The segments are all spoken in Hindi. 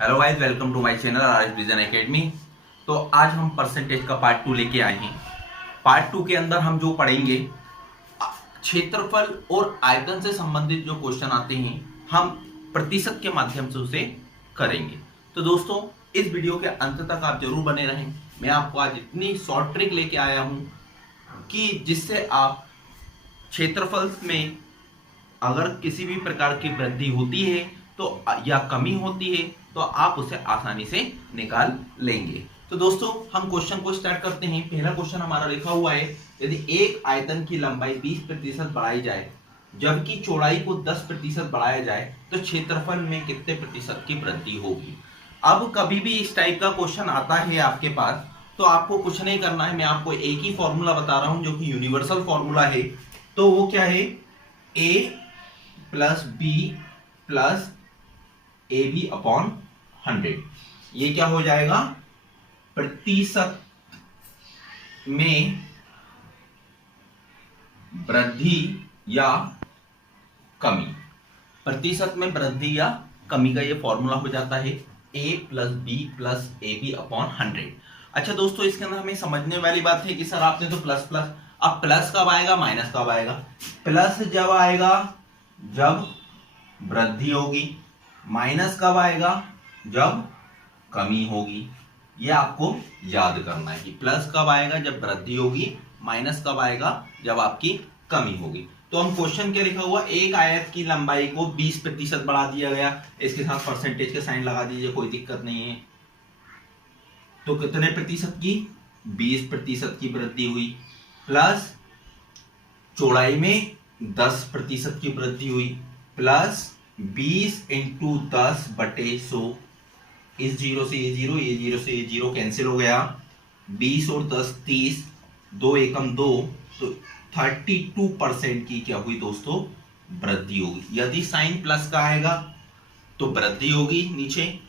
Hello guys, welcome to my channel R S Vision Academy. तो आज हम परसेंटेज का पार्ट 2 लेके आए हैं। पार्ट 2 के अंदर हम जो पढ़ेंगे, क्षेत्रफल और आयतन से संबंधित जो क्वेश्चन आते हैं हम प्रतिशत के माध्यम से उसे करेंगे। तो दोस्तों, इस वीडियो के अंत तक आप जरूर बने रहें। मैं आपको आज इतनी शॉर्ट ट्रिक लेके आया हूं कि जिससे आप क्षेत्रफल में अगर किसी भी प्रकार की वृद्धि होती है तो या कमी होती है तो आप उसे आसानी से निकाल लेंगे। तो दोस्तों, हम क्वेश्चन को स्टार्ट करते हैं। पहला क्वेश्चन हमारा लिखा हुआ है, यदि एक आयतन की लंबाई 20% बढ़ाई जाए जबकि चौड़ाई को 10% बढ़ाया जाए तो क्षेत्रफल में कितने प्रतिशत की वृद्धि होगी। अब कभी भी इस टाइप का क्वेश्चन आता है आपके पास, तो आपको कुछ नहीं करना है। मैं आपको एक ही फॉर्मूला बता रहा हूं जो कि यूनिवर्सल फॉर्मूला है। तो वो क्या है? A plus B plus A B upon 100। ये क्या हो जाएगा? प्रतिशत में वृद्धि या कमी। प्रतिशत में वृद्धि या कमी का ये फॉर्मूला हो जाता है a plus B plus A B upon 100। अच्छा दोस्तों, इसके अंदर हमें समझने वाली बात है कि सर आपने तो प्लस प्लस, अब प्लस कब आएगा, माइनस कब आएगा? प्लस जब आएगा जब वृद्धि होगी, माइनस कब आएगा जब कमी होगी। ये आपको याद करना है कि प्लस कब आएगा जब वृद्धि होगी, माइनस कब आएगा जब आपकी कमी होगी। तो हम क्वेश्चन क्या लिखा हुआ, एक आयत की लंबाई को 20% बढ़ा दिया गया, इसके साथ परसेंटेज के साइन लगा दीजिए, कोई दिक्कत नहीं है। तो कितने प्रतिशत की? 20% की वृद्धि हुई, प्लस चौड़ाई में 10% की वृद्धि हुई, प्लस 20 इंटू 10/100। इस जीरो से ये जीरो, ये जीरो से ये जीरो कैंसिल हो गया। 20 और 10 30, 2 एकम 2, तो 32% की क्या हुई दोस्तों? वृद्धि होगी। यदि साइन प्लस का आएगा तो वृद्धि होगी, नीचे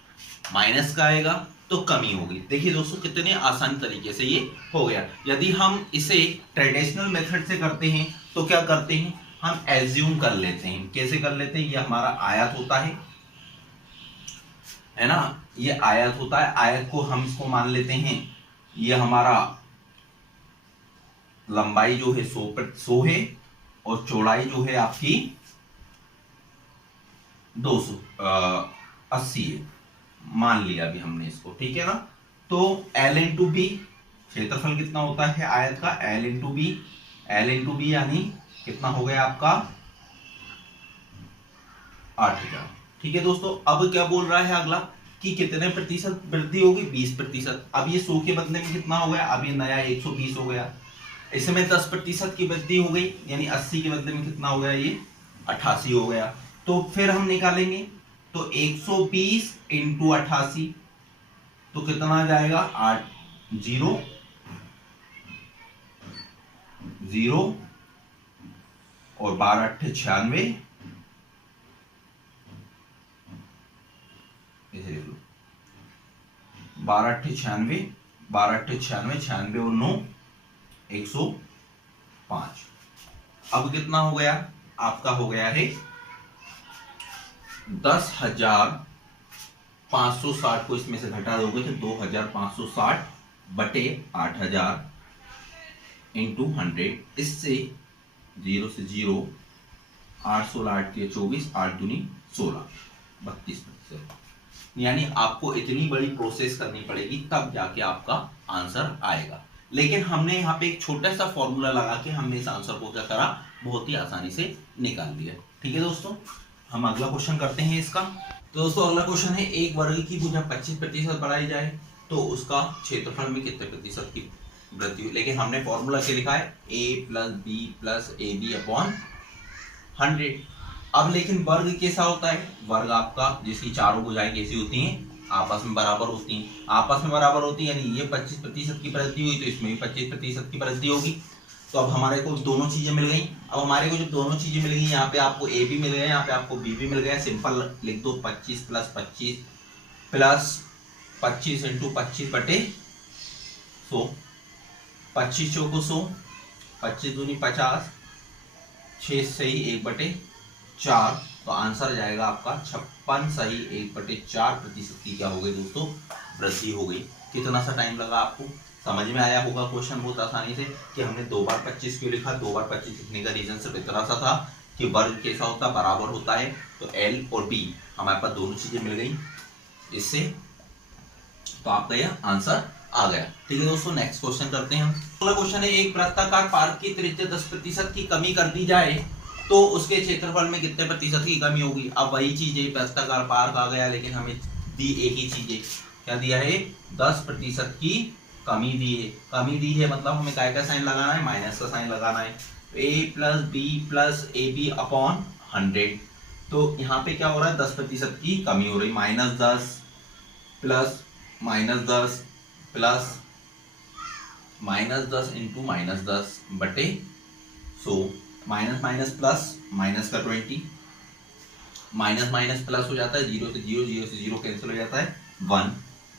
माइनस का आएगा तो कमी होगी। देखिए दोस्तों, कितने आसान तरीके से ये हो गया। यदि हम इसे ट्रेडिशनल मेथड से करते हैं तो क्या करते हैं, हम एज्यूम कर लेते हैं। कैसे कर लेते हैं? ये हमारा आयत होता है ना, ये आयत होता है। आयत को हम इसको मान लेते हैं, ये हमारा लंबाई जो है 100 है और चौड़ाई जो है आपकी 280 है। मान लिया अभी हमने इसको, ठीक है ना। तो L इंटू बी, क्षेत्रफल कितना होता है आयत का? L into B, L into B यानी कितना हो गया आपका? 8000। ठीक है दोस्तों, अब क्या बोल रहा है अगला कि कितने प्रतिशत वृद्धि होगी? 20%। अब ये 100 के बदले में कितना हो गया? अब ये नया 120 हो गया। इसमें 10% की वृद्धि हो गई, यानी 80 के बदले में कितना हो गया? ये 88 हो गया। तो फिर हम निकालेंगे, तो 120 इंटू 88 तो कितना आ जाएगा? 8 0 0 और 12 8 96। इसे देख लो, 12 8 96, 12 8 96, 96 और 9 105। अब कितना हो गया आपका? हो गया है 10,560 को इसमें से घटा दोगे तो 2,560 बटे 8,000 इंटू 100। इससे 0 से 0, 8 16 8 के 24, 8 दूनी 16, 32%। यानी आपको इतनी बड़ी प्रोसेस करनी पड़ेगी तब जाके आपका आंसर आएगा। लेकिन हमने यहाँ पे एक छोटा सा फॉर्मूला लगा के हमने इस आंसर को क्या करा, बहुत ही आसानी से निकाल दिया। ठीक है दोस्तों, हम अगला क्वेश्चन करते हैं इसका। तो दोस्तों, अगला क्वेश्चन है, एक वर्ग की भुजा 25% बढ़ाई जाए तो उसका क्षेत्रफल में कितने प्रतिशत की वृद्धि हुई। लेकिन हमने फॉर्मूला क्या लिखा है? a plus B plus A B upon 100। अब लेकिन वर्ग कैसा होता है? वर्ग आपका जिसकी चारों भुजाएं कैसी होती हैं? आपस में बराबर होती हैं। आपस में बराबर होती है यानी ये 25% की वृद्धि हुई तो इसमें भी 25% की वृद्धि होगी। तो अब हमारे को दोनों चीजें मिल गई। अब हमारे को जब दोनों चीजें मिल गई, यहाँ पे आपको ए भी मिल गया, यहाँ पे आपको बी भी मिल गया। सिंपल लिख दो, 25 प्लस 25 प्लस 25 इंटू 25 बटे 100। 25 चौको 100, 25 दूनी 50, 6 सही 1/4 तो आंसर आ जाएगा आपका 56 सही 1/4% की क्या हो गई दोस्तों, वृद्धि हो गई। कितना सा टाइम लगा आपको, समझ में आया होगा क्वेश्चन बहुत आसानी से कि हमने 2 बार 25 क्यों लिखा। 2 बार 25 लिखने का रीजन सिर्फ इतना सा था कि वर्ग कैसा होता है, बराबर होता है। तो एल और बी हमारे पास दोनों चीजें मिल गई इससे, तो आपका यह आंसर आ गया। ठीक है दोस्तों, नेक्स्ट क्वेश्चन करते हैं हम। अगला क्वेश्चन है, एक वृत्ताकार पार्क की त्रिज्या 10% की कमी कर दी जाए तो उसके क्षेत्रफल में कितने प्रतिशत की कमी होगी। अब वही चीज है, वृत्ताकार पार्क आ गया, लेकिन हमें दी एक ही चीज है, क्या दिया है, 10% की कमी दी है। कमी दी है मतलब हमें काय का साइन लगाना है, माइनस का साइन लगाना है। a plus B plus A B upon 100, तो यहाँ पे क्या हो रहा है, 10% की कमी हो रही, -10 प्लस -10 प्लस -10 इंटू -10 बटे 100, माइनस माइनस प्लस, माइनस का 20, माइनस माइनस प्लस हो जाता है, 0 से 0, 0 से 0 कैंसिल हो जाता है 1।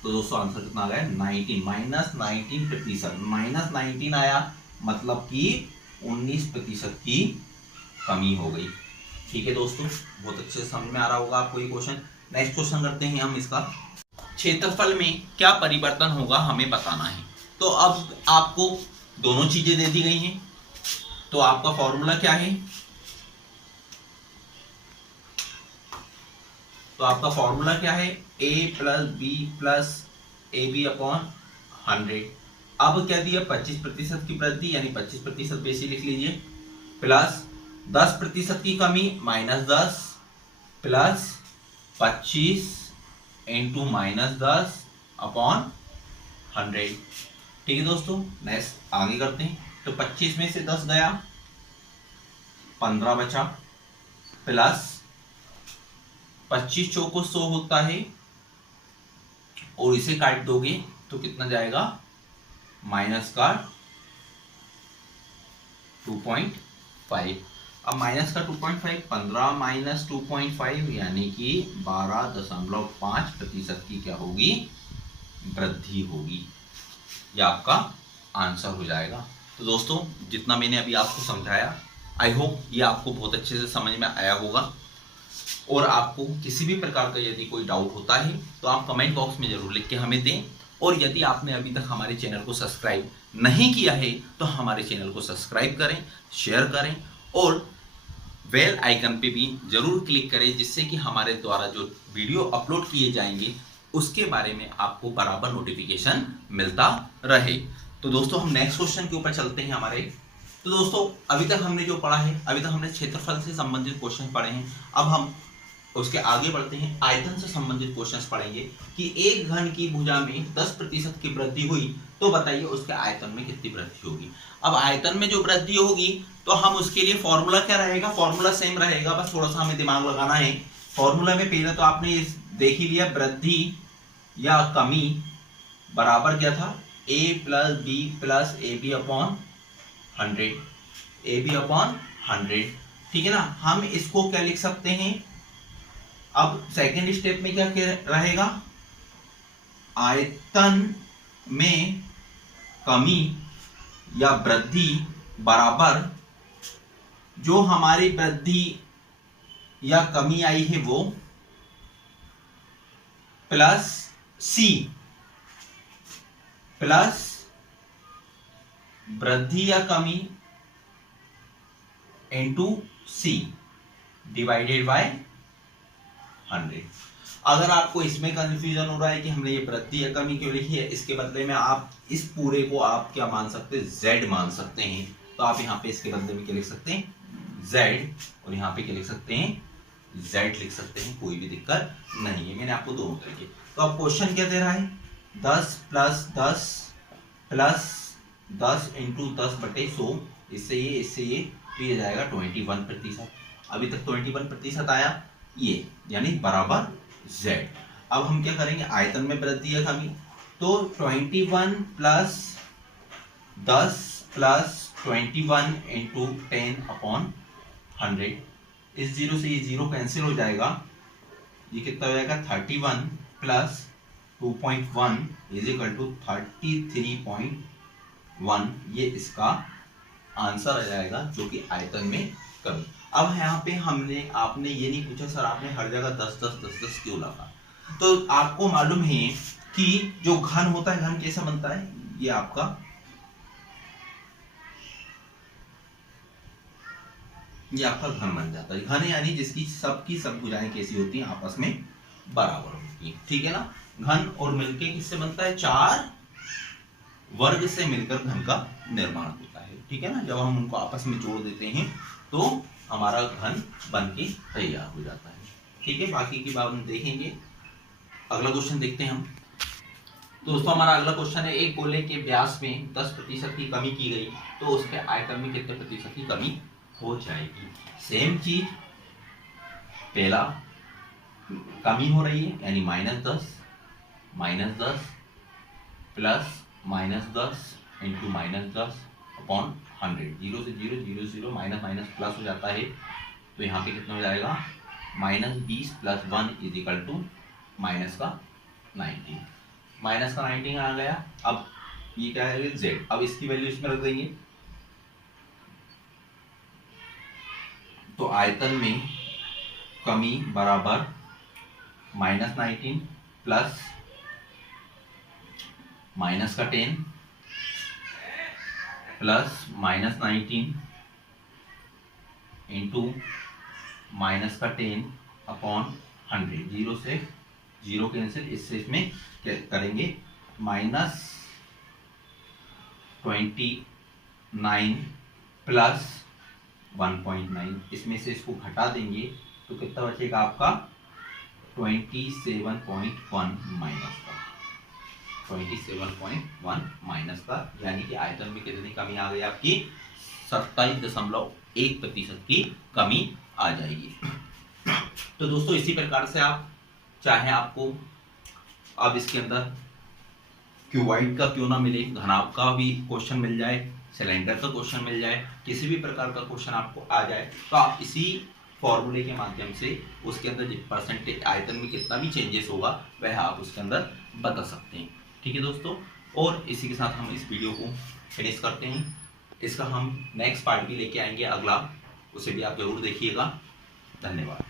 तो दोस्तों आंसर कितना आ गया, 19, -19%, -19 आया, मतलब कि 19% की कमी हो गई। ठीक है दोस्तों, बहुत अच्छे से समझ में आ रहा होगा आपको ये क्वेश्चन। नेक्स्ट क्वेश्चन करते हैं हम इसका, क्षेत्रफल में क्या परिवर्तन होगा हमें बताना है। तो अब आपको दोनों चीजें दे दी गई हैं, तो आपका फॉर्मूला क्या है, तो आपका फॉर्मूला क्या है, a plus B plus A B upon 100। अब क्या दिया, 25% की वृद्धि यानी 25% बेसी लिख लीजिए, प्लस 10% की कमी -10 प्लस 25 इंटू -10 अपॉन 100। ठीक है दोस्तों, नेक्स्ट आगे करते हैं। तो 25 में से 10 गया, 15 बचा, प्लस 25 चौको 100 होता है, और इसे काट दोगे तो कितना जाएगा, माइनस का 2.5। अब माइनस का 2.5, 15 माइनस 2.5 यानी कि 12.5% की क्या होगी, वृद्धि होगी। यह आपका आंसर हो जाएगा। तो दोस्तों जितना मैंने अभी आपको समझाया, आई होप ये आपको बहुत अच्छे से समझ में आया होगा। और आपको किसी भी प्रकार का यदि कोई डाउट होता है तो आप कमेंट बॉक्स में जरूर लिख के हमें दें। और यदि आपने अभी तक हमारे चैनल को सब्सक्राइब नहीं किया है तो हमारे चैनल को सब्सक्राइब करें, शेयर करें और बेल आइकन पे भी जरूर क्लिक करें, जिससे कि हमारे द्वारा जो वीडियो अपलोड किए जाएंगे उसके बारे में आपको बराबर नोटिफिकेशन मिलता रहे। तो दोस्तों हम नेक्स्ट क्वेश्चन के ऊपर चलते हैं हमारे। तो दोस्तों अभी तक हमने जो पढ़ा है, अभी तक हमने क्षेत्रफल से संबंधित क्वेश्चन पढ़े हैं। अब हम उसके आगे बढ़ते हैं, आयतन से संबंधित क्वेश्चंस पढ़ेंगे कि एक घन की भुजा में 10% की वृद्धि हुई तो बताइए उसके आयतन में कितनी वृद्धि होगी। अब आयतन में जो वृद्धि होगी तो हम उसके लिए फॉर्मूला क्या रहेगा, फॉर्मूला सेम रहेगा, बस थोड़ा सा हमें दिमाग लगाना है। फॉर्मूला में पहले तो आपने देख ही लिया, वृद्धि या कमी बराबर क्या था, a plus B plus A B upon 100, A B upon 100। ठीक है ना, हम इसको क्या लिख सकते हैं, अब सेकेंड स्टेप में क्या रहेगा, आयतन में कमी या वृद्धि बराबर जो हमारी वृद्धि या कमी आई है वो प्लस सी, प्लस वृद्धि या कमी इंटू सी डिवाइडेड बाय 100। अगर आपको इसमें कंफ्यूजन हो रहा है कि हमने ये वृद्धि या कमी क्यों लिखी है, इसके बदले में आप इस पूरे को आप क्या मान सकते हैं, z मान सकते हैं। तो आप यहाँ पे इसके बदले में क्या लिख सकते हैं, z, और यहाँ पे क्या लिख सकते हैं, z लिख सकते हैं, कोई भी दिक्कत नहीं है। मैंने आपको दोनों तरीके। तो अब क्वेश्चन क्या दे रहा है, 10 प्लस 10 प्लस 10 इंटू 10 बटे 100, इससे ये तो ये जाएगा 21%। अभी तक 21% आया ये, यानी बराबर z। अब हम क्या करेंगे, आयतन में वृद्धि या कमी, तो 21 प्लस 10 प्लस 21 इंटू 10 अपॉन 100। इस 0 से ये 0 कैंसिल हो जाएगा, ये कितना हो जाएगा, 31 प्लस 2.1 इज इक्वल टू 33.1। ये इसका आंसर आ जाएगा, जो कि आयतन में कमी। अब यहाँ पे आपने ये नहीं पूछा सर आपने हर जगह 10 10 10 10 क्यों लगा। तो आपको मालूम है कि जो घन होता है, घन कैसा बनता है, ये आपका घन बन जाता है। घन यानी जिसकी सबकी सब भुजाएं कैसी होती हैं, आपस में बराबर होती हैं, ठीक है ना। घन और मिलके किससे बनता है, 4 वर्ग से मिलकर घन का निर्माण होता है, ठीक है ना। जब हम उनको आपस में जोड़ देते हैं तो हमारा घन बन के तैयार हो जाता है, ठीक है। बाकी की बात हम देखेंगे। अगला क्वेश्चन देखते हैं हम। तो दोस्तों हमारा अगला क्वेश्चन है, एक गोले के व्यास में 10% की कमी की गई तो उसके आयतन में कितने प्रतिशत की कमी हो जाएगी। सेम चीज, पहला कमी हो रही है यानी -10 प्लस -10 इंटू -10 अपॉन 100। 0 से 0 0 0 माइनस माइनस प्लस हो जाता है, तो यहाँ पे कितना हो जाएगा, -20 plus 1 is equal to minus का 19। माइनस का 19 आ गया। अब ये क्या है, z। अब इसकी वैल्यू इसमें रख देंगे, तो आयतन में कमी बराबर -19 प्लस माइनस का 10 प्लस -19 इंटू माइनस का 10 अपॉन 100। 0 से 0 कैंसिल, इससे इसमें करेंगे -29 प्लस 1.9। इसमें से इसको घटा देंगे तो कितना बचेगा आपका 27.1 माइनस का 27.1 माइनस का, यानी कि आयतन में कितनी कमी आ गई आपकी, 27.1% की कमी आ जाएगी। तो दोस्तों इसी प्रकार से आप चाहे आपको अब इसके अंदर क्यूबॉइड का क्यों ना मिले, घनाभ का भी क्वेश्चन मिल जाए, सिलेंडर का क्वेश्चन मिल जाए, किसी भी प्रकार का क्वेश्चन आपको आ जाए, तो आप इसी फॉर्मूले के माध्यम से उसके अंदर परसेंटेज आयतन में कितना भी चेंजेस होगा वह आप उसके अंदर बता सकते हैं, ठीक है दोस्तों। और इसी के साथ हम इस वीडियो को फिनिश करते हैं। इसका हम नेक्स्ट पार्ट भी लेके आएंगे अगला, उसे भी आप जरूर देखिएगा। धन्यवाद।